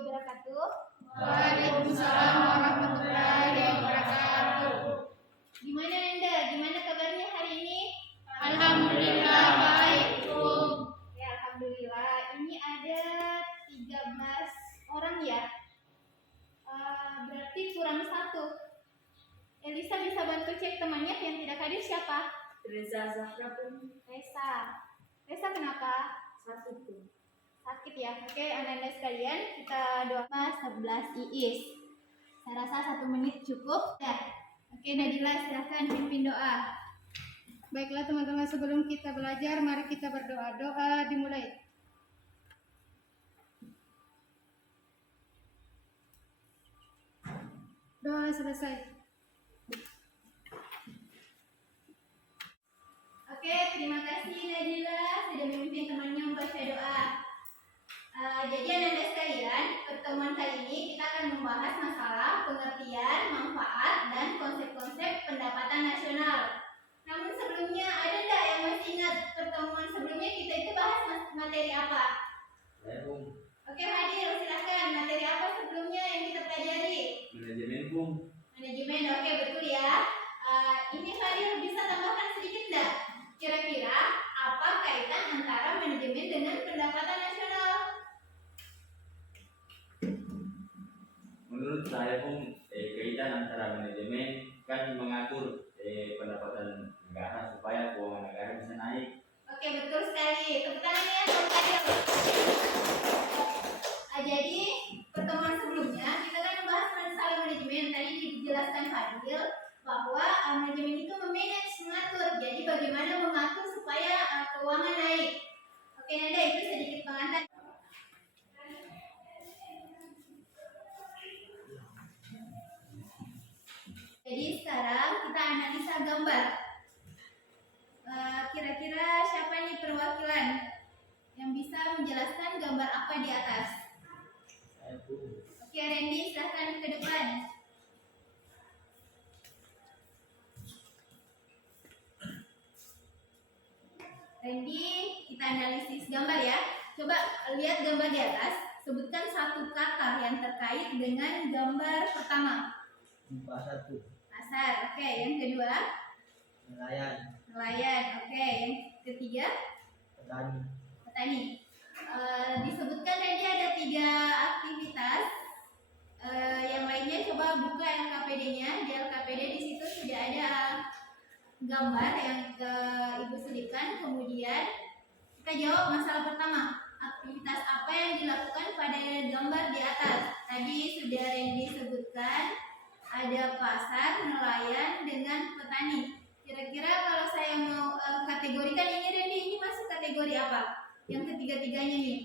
wabarakatuh. Waalaikumsalam warahmatullahi wabarakatuh. Gimana Anda? Gimana kabarnya hari ini? Alhamdulillah baik, Bu. Ya, alhamdulillah. Ini ada 13 orang ya. Berarti kurang satu. Elisa bisa bantu cek temannya yang tidak hadir siapa? Reza Zahra pun Reza kenapa? satu pun. Sakit ya. Oke, anak-anak sekalian, kita doa 11 Iis. Saya rasa 1 menit cukup. Ya. Oke, Nadila silahkan pimpin doa. Baiklah teman-teman, sebelum kita belajar, mari kita berdoa. Doa dimulai. Doa selesai. Oke, terima kasih Nadila sudah memimpin temannya membaca doa. Jadi anak-anak sekalian, pertemuan kali ini kita akan membahas masalah pengertian, manfaat, dan konsep-konsep pendapatan nasional. Namun sebelumnya, ada enggak yang masih ingat pertemuan sebelumnya kita itu bahas materi apa? Oke, hadir, silakan. Materi apa sebelumnya yang kita pelajari? Manajemen, Bung. Manajemen, oke betul ya. Ini Fadil bisa tambahkan sedikit enggak? Kira-kira apa kaitan antara manajemen dengan pendapatan nasional? Menurut saya, Bung, kaitan antara manajemen kan mengatur pendapatan negara supaya keuangan negara bisa naik. Oke, betul sekali. Tepuk tangan ya untuk Fadil. Jadi pertemuan sebelumnya kita kan membahas masalah manajemen. Tadi dijelaskan Fadil bahwa manajemen itu memanage, mengatur. Jadi bagaimana mengatur supaya keuangan naik. Oke, Nanda, itu sedikit pengantar. Jadi sekarang kita analisa gambar. Kira-kira siapa nih perwakilan yang bisa menjelaskan gambar apa di atas? Saya, Bung. Oke, Randy, silahkan ke depan. Randy, kita analisis gambar ya. Coba lihat gambar di atas. Sebutkan satu kata yang terkait dengan gambar pertama. Pasar tuh, Pasar. Oke, yang kedua nelayan, nelayan. Oke, yang ketiga petani, petani. Disebutkan tadi ada 3 aktivitas. Yang lainnya coba buka LKPD-nya. Di LKPD di situ sudah ada gambar yang Ibu selipkan. Kemudian kita jawab masalah pertama. Aktivitas apa yang dilakukan pada gambar di atas? Tadi sudah Randy sebutkan ada pasar, nelayan, dengan petani. Kira-kira kalau saya mau kategorikan ini Randy, ini masuk kategori apa? Yang ketiga-tiganya nih.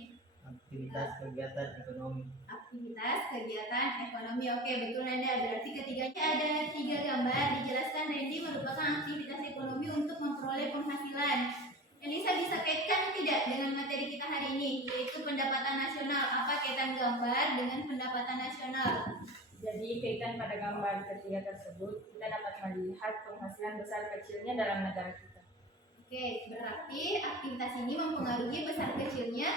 aktivitas kegiatan ekonomi, Aktivitas kegiatan ekonomi. Oke, betul Nanda. Berarti ketiganya ada 3 gambar. Dijelaskan Randy merupakan aktivitas ekonomi untuk memperoleh penghasilan. Elisa bisa kaitkan tidak dengan materi kita hari ini, yaitu pendapatan nasional? Apa kaitan gambar dengan pendapatan nasional? Jadi kaitan pada gambar ketiga tersebut, kita dapat melihat penghasilan besar kecilnya dalam negara kita. Oke, berarti aktivitas ini mempengaruhi besar kecilnya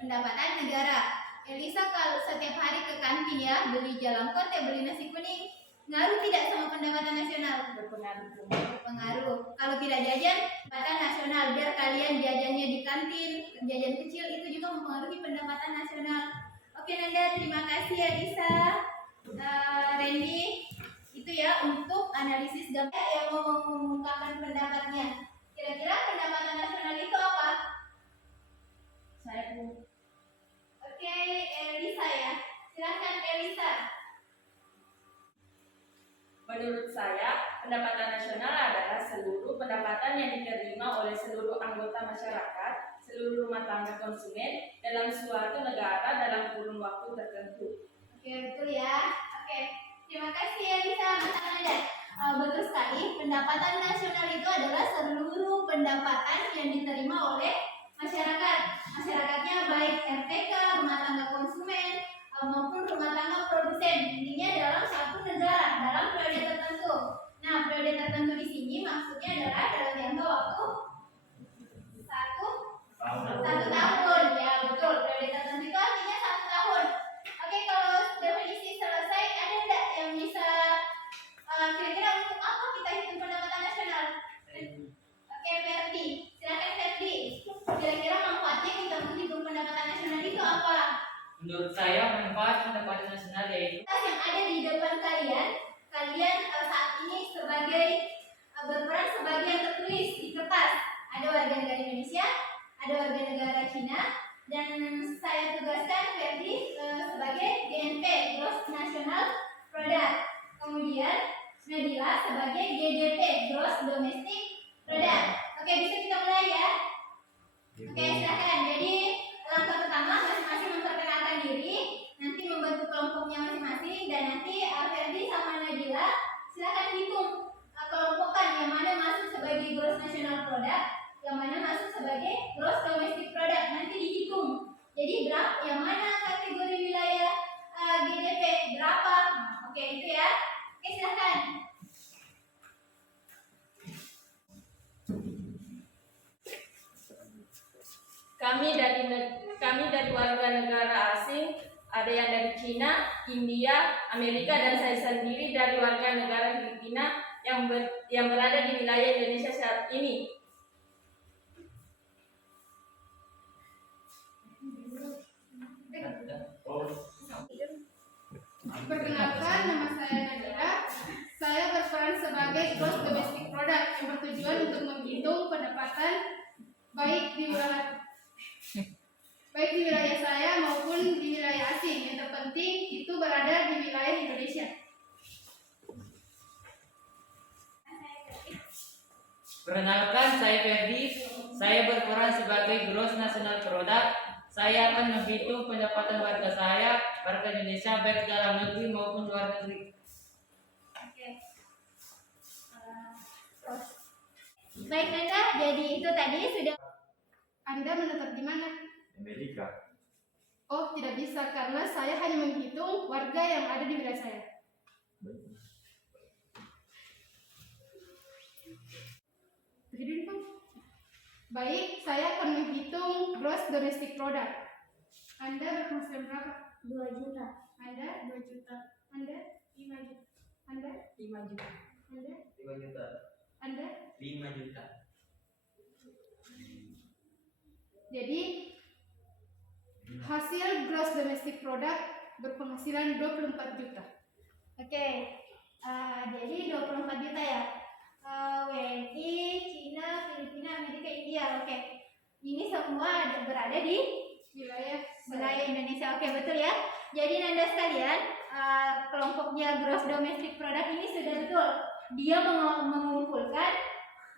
pendapatan negara. Elisa kalau setiap hari ke kantin ya, beli jalan kote, beli nasi kuning, ngaruh tidak sama pendapatan nasional? Berpengaruh. Berpengaruh. Kalau tidak jajan, pendapatan nasional. Biar kalian jajannya di kantin, jajan kecil, itu juga mempengaruhi pendapatan nasional. Oke Nanda, terima kasih Elisa. Randy, itu ya untuk analisis gambar yang mau mengungkapkan pendapatnya. Kira-kira pendapatan nasional itu apa? Saya pun Oke, Elisa ya. Silakan Elisa. Menurut saya, pendapatan nasional adalah seluruh pendapatan yang diterima oleh seluruh anggota masyarakat, seluruh rumah tangga konsumen dalam suatu negara dalam kurun waktu tertentu. Oke, betul ya. Oke, terima kasih Elisa. Mas Anda. Betul sekali, pendapatan nasional itu adalah seluruh pendapatan yang diterima oleh masyarakat. Masyarakatnya baik RTK, rumah tangga konsumen, maupun rumah tangga produsen. Intinya dalam satu negara, dalam periode tertentu. Nah, periode tertentu di sini maksudnya adalah dalam jangka waktu satu tahun. Ya, betul. Periode tertentu itu artinya 1 tahun. ada warga negara Indonesia, ada warga negara Cina, dan saya tugaskan Ferdi sebagai GNP Gross National Product. Kemudian Nadila sebagai GDP Gross Domestic Product. Oke, bisa kita mulai ya. Oke, silakan. Jadi langkah pertama masing-masing memperkenalkan diri, nanti membentuk kelompoknya masing-masing, dan nanti Ferdi sama Nadila silakan hitung kelompokan yang mana masuk sebagai Gross National Product, yang mana masuk sebagai Gross Domestic Product. Nanti dihitung. Jadi berapa, yang mana kategori wilayah GDP berapa? Oke, itu ya. Oke, silakan. Kami dari warga negara asing, ada yang dari Cina, India, Amerika, dan saya sendiri dari warga negara Filipina yang berada di wilayah Indonesia saat ini. Perkenalkan, nama saya Nadira. Saya berperan sebagai Gross Domestic Product yang bertujuan untuk menghitung pendapatan baik di wilayah saya maupun di wilayah asing. Yang terpenting itu berada di wilayah Indonesia. Perkenalkan, saya Ferdi. Saya berperan sebagai Gross National Product. Saya akan menghitung pendapatan warga saya, warga Indonesia, baik dalam negeri maupun luar negeri. Oke. Baik Nanda, jadi itu tadi sudah. Anda menetap di mana? Amerika. Oh, tidak bisa karena saya hanya menghitung warga yang ada di wilayah saya. Berdiri, Bang. Baik, saya akan menghitung gross domestic product. Anda berpenghasilan berapa? 2 juta. Anda 2 juta. Anda 5 juta. Anda 5 juta. Anda 5 juta. Anda 5 juta. Jadi hasil gross domestic product berpenghasilan 24 juta. Oke. Jadi 24 juta ya. WNI, Cina, Filipina, Amerika, India. Oke. Ini semua berada di Wilayah Indonesia. Oke, betul ya. Jadi Nanda sekalian, kelompoknya gross domestic product ini sudah betul. Dia mengumpulkan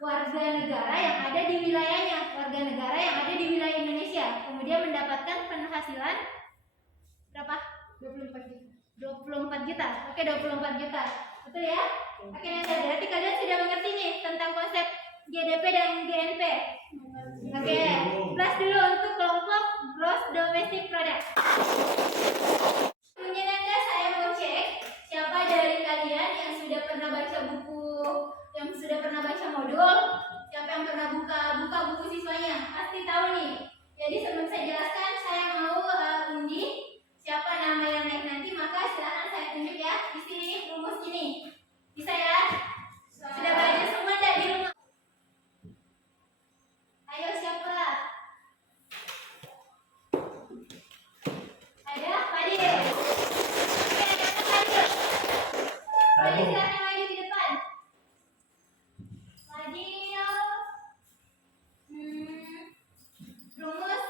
warga negara yang ada di wilayahnya, warga negara yang ada di wilayah Indonesia. Kemudian mendapatkan penghasilan berapa? 24 juta. 24 juta. Oke, 24 juta. Betul ya? Oke, Nanda, berarti kalian sudah mengerti nih tentang konsep GDP dan GNP. Oke, plus dulu untuk kelompok gross domestic product. Sebelumnya Nanda, saya mau cek siapa dari kalian yang sudah pernah baca buku, yang sudah pernah baca modul, siapa yang pernah buka buku siswanya. Pasti tahu nih. Jadi sebelum saya jelaskan, saya mau undi siapa nama yang naik nanti, maka silahkan saya tunjuk ya di sini rumus ini. Bisa ya? Sudah belajar semua enggak di rumah? Ayo siapa? Ada Fadil. Oke, ada Fadil. Fadil silahkan maju di depan. Fadil. Rumus.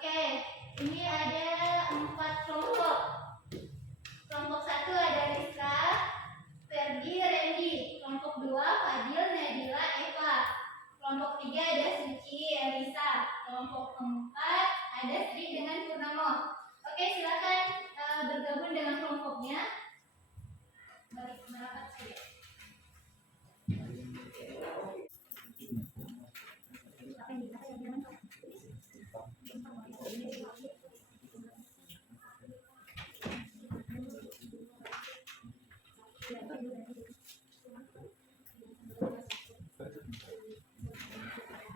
Oke, ini ada 4 kelompok. Kelompok 1 ada Rizka, Ferdi, Randy. Kelompok 2 Fadil, Nadila, Eva. Kelompok 3 ada Suci, Elisa. Kelompok 4 ada Sri dengan Purnomo. Oke, silakan bergabung dengan kelompoknya. Balik merapat saja. Oke, silakan dilanjut.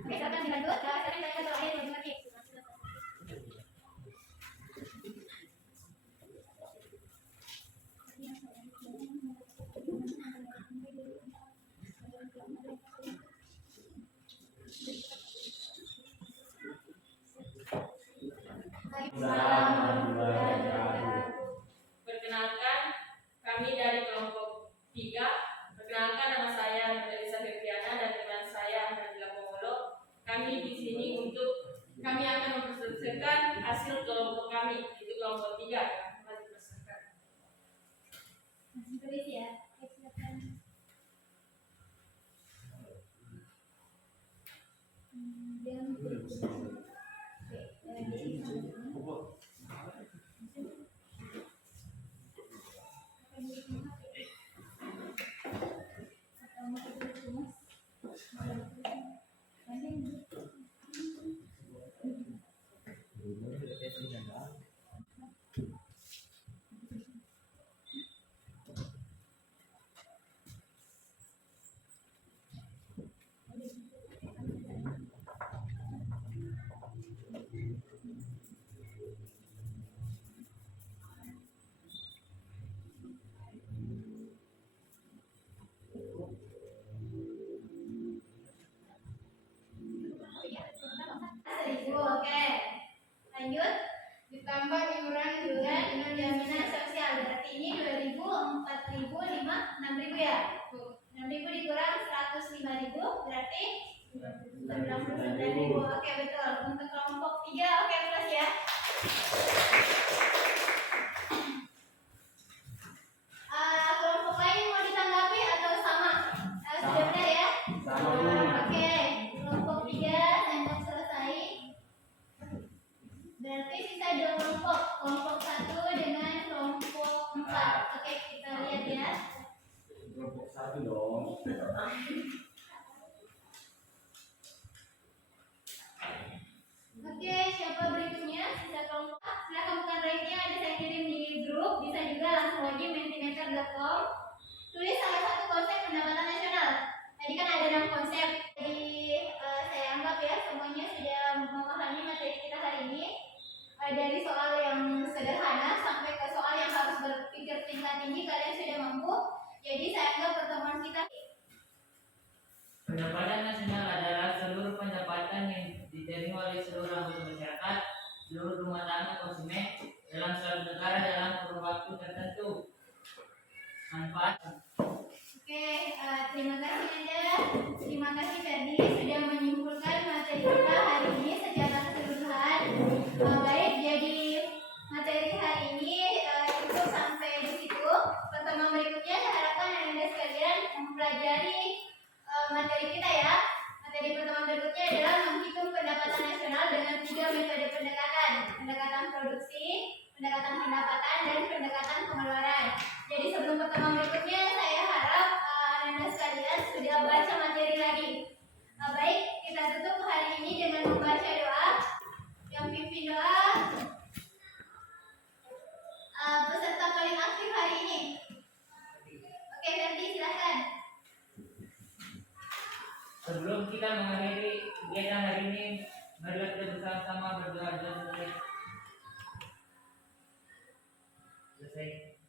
Silakan saya terakhir lebih lagi. telah dipersembahkan. Masih tulis ya. Oke, silakan. Jangan tulis. Oke, jadi seribu. Oke, lanjut. Ditambah iuran Iuran jaminan sosial berarti ini 2.000, 4.000, 5, 6.000 ya. 6.000 dikurang 105.000 berarti 99.000. Oke, betul. Untuk kelompok 3 oke plus ya. Kelompok lain mau ditanggapi atau sama? Sudah benar ya? Oke, kelompok 3 tembok selesai. Berarti sisa 2 kelompok. Kelompok 1 dengan kelompok 4. Oke, kita lihat ya. Kelompok 1 dong. Oke, siapa berikutnya? Sisa kelompok. Silahkan bukan rate-nya, ada saya kirim di grup. Bisa juga langsung lagi mentimeter.com. Tulis salah satu konsep pendapatan nasional. Tadi kan ada 6 konsep. Jadi saya anggap ya semuanya sudah memahami materi kita hari ini. Dari soal yang sederhana sampai ke soal yang harus berpikir tingkat tinggi kalian sudah mampu. Jadi saya anggap pertemuan kita Pendapatan nasional adalah seluruh pendapatan yang diterima oleh seluruh anggota masyarakat, seluruh rumah tangga konsumen dalam suatu negara dalam kurun waktu tertentu. Manfaat. Oke, terima kasih Anda. Terima kasih Ferdi sudah menyimpulkan materi kita hari ini secara keseluruhan. Baik, jadi materi hari ini cukup sampai di situ. Pertemuan berikutnya saya harapkan Anda sekalian mempelajari materi kita ya. Materi pertemuan berikutnya adalah menghitung pendapatan nasional dengan 3 metode pendekatan. Pendekatan produksi, pendekatan pendapatan, dan pendekatan pengeluaran. Jadi sebelum pertemuan berikutnya saya harap Anda sekalian sudah baca materi lagi. Baik, kita tutup hari ini dengan membaca doa. Yang pimpin doa peserta paling aktif hari ini. Oke, Ferdi silakan. Sebelum kita mengakhiri kegiatan hari ini, marilah kita bersama-sama berdoa dan selesai.